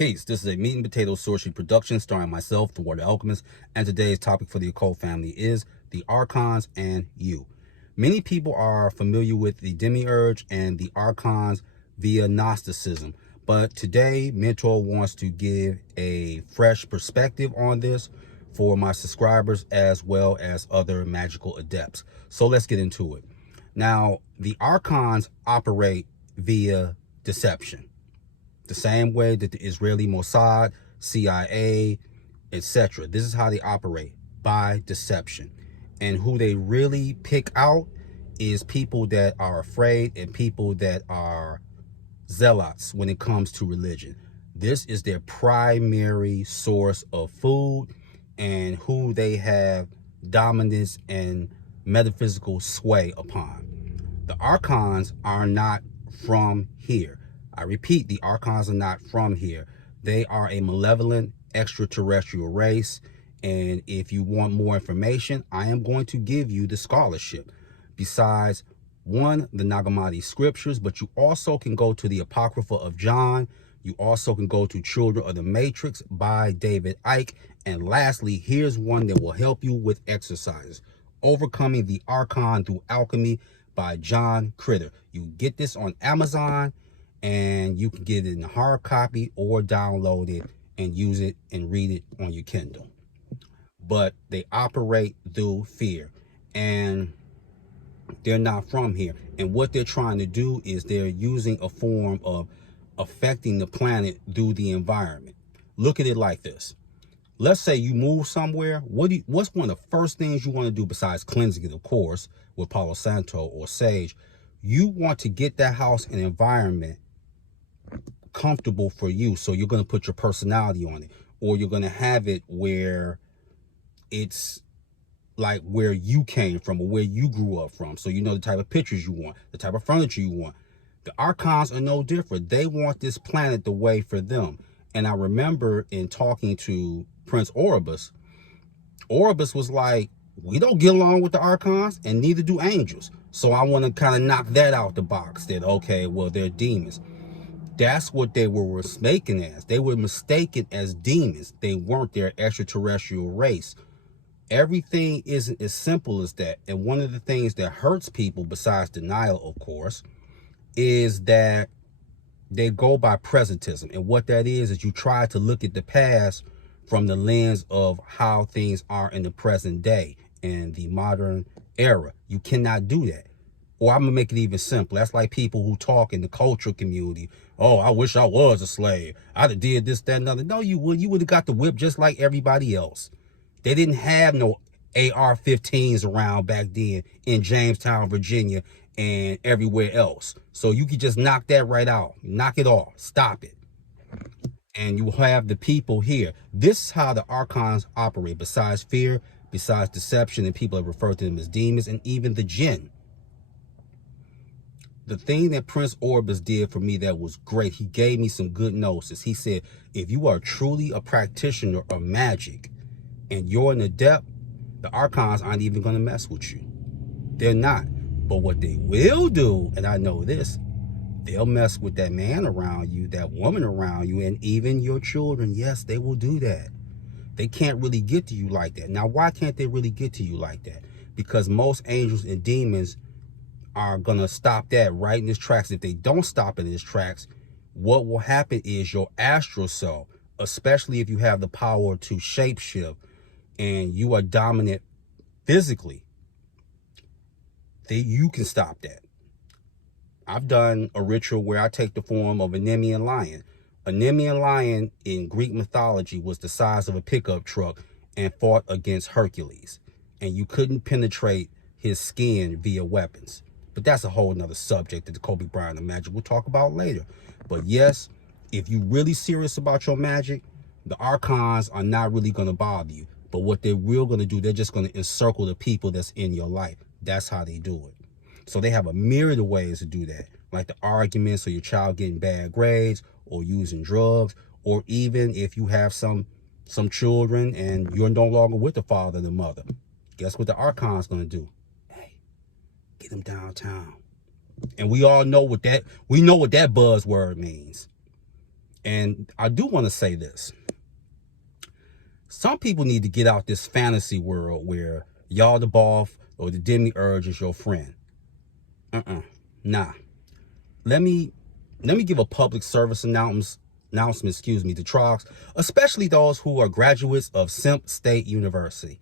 Peace. This is a Meat and Potato Sorcery production starring myself, the Water Alchemist, and today's topic for the occult family is the Archons and You. Many people are familiar with the Demiurge and the Archons via Gnosticism, but today Mentor wants to give a fresh perspective on this for my subscribers as well as other magical adepts. So let's get into it. Now, the Archons operate via deception. The same way that the Israeli Mossad, CIA, etc. This is how they operate, by deception. And who they really pick out is people that are afraid and people that are zealots when it comes to religion. This is their primary source of food and who they have dominance and metaphysical sway upon. The Archons are not from here. I repeat, the Archons are not from here. They are a malevolent extraterrestrial race. And if you want more information, I am going to give you the scholarship. Besides, one, the Nag Hammadi scriptures, but you also can go to the Apocrypha of John. You also can go to Children of the Matrix by David Icke. And lastly, here's one that will help you with exercises. Overcoming the Archon Through Alchemy by John Critter. You get this on Amazon, and you can get it in a hard copy or download it and use it and read it on your Kindle. But they operate through fear, and they're not from here. And what they're trying to do is they're using a form of affecting the planet through the environment. Look at it like this. Let's say you move somewhere. What's one of the first things you want to do besides cleansing it, of course, with Palo Santo or sage? You want to get that house and environment comfortable for you. So you're going to put your personality on it, or you're going to have it where it's like where you came from or where you grew up from. So you know the type of pictures you want, the type of furniture you want. The Archons are no different. They want this planet the way for them. And I remember in talking to Prince Oribus, Oribus was like, we don't get along with the Archons and neither do angels. So I want to kind of knock that out the box that, okay, well, they're demons. That's what they were mistaken as. They were mistaken as demons. They weren't their extraterrestrial race. Everything isn't as simple as that. And one of the things that hurts people, besides denial, of course, is that they go by presentism. And what that is you try to look at the past from the lens of how things are in the present day and the modern era. You cannot do that. Or I'm going to make it even simpler. That's like people who talk in the cultural community. Oh, I wish I was a slave. I'd have did this, that, and other. No, you would. You would have got the whip just like everybody else. They didn't have no AR-15s around back then in Jamestown, Virginia, and everywhere else. So you could just knock that right out. Knock it off. Stop it. And you have the people here. This is how the Archons operate. Besides fear, besides deception, and people have referred to them as demons, and even the jinn. The thing that Prince Oribus did for me that was great, he gave me some good gnosis. He said, if you are truly a practitioner of magic and you're an adept, the Archons aren't even going to mess with you. They're not. But what they will do, and I know this, they'll mess with that man around you, that woman around you, and even your children. Yes, they will do that. They can't really get to you like that. Now, why can't they really get to you like that? Because most angels and demons are going to stop that right in its tracks. If they don't stop it in its tracks, what will happen is your astral self, especially if you have the power to shapeshift and you are dominant physically, you can stop that. I've done a ritual where I take the form of a Nemean lion. A Nemean lion in Greek mythology was the size of a pickup truck and fought against Hercules. And you couldn't penetrate his skin via weapons. But that's a whole nother subject that the Kobe Bryant of magic we'll talk about later. But yes, if you're really serious about your magic, the Archons are not really going to bother you. But what they're real going to do, they're just going to encircle the people that's in your life. That's how they do it. So they have a myriad of ways to do that, like the arguments or your child getting bad grades or using drugs, or even if you have some children and you're no longer with the father and the mother. Guess what the Archon's going to do? Hey, get them downtown. And we all know what that buzzword means. And I do want to say this. Some people need to get out this fantasy world where y'all the boss or the demiurge is your friend. Nah. Let me give a public service announcement, to trolls, especially those who are graduates of Simp State University.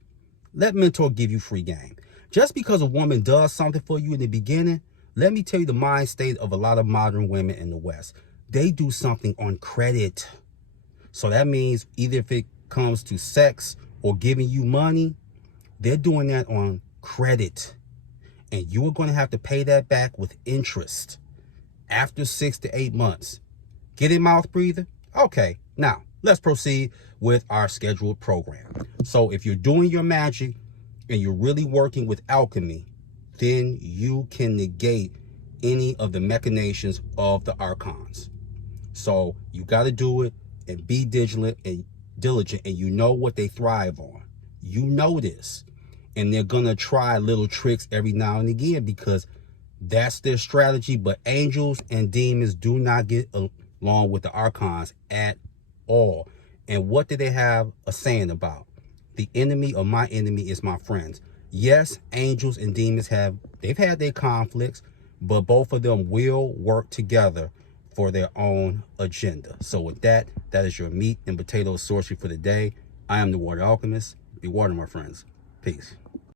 Let Mentor give you free game. Just because a woman does something for you in the beginning, let me tell you the mind state of a lot of modern women in the West. They do something on credit. So that means either if it comes to sex or giving you money, they're doing that on credit. And you are going to have to pay that back with interest after 6 to 8 months. Get a mouth breather? Okay, now let's proceed with our scheduled program. So if you're doing your magic and you're really working with alchemy, then you can negate any of the machinations of the Archons. So you got to do it and be diligent, and you know what they thrive on. You know this. And they're going to try little tricks every now and again because that's their strategy. But angels and demons do not get along with the Archons at all. And what do they have a saying about? The enemy of my enemy is my friends. Yes, angels and demons they've had their conflicts, but both of them will work together for their own agenda. So with that is your meat and potatoes sorcery for the day. I am the Water Alchemist. Be water, my friends. Peace.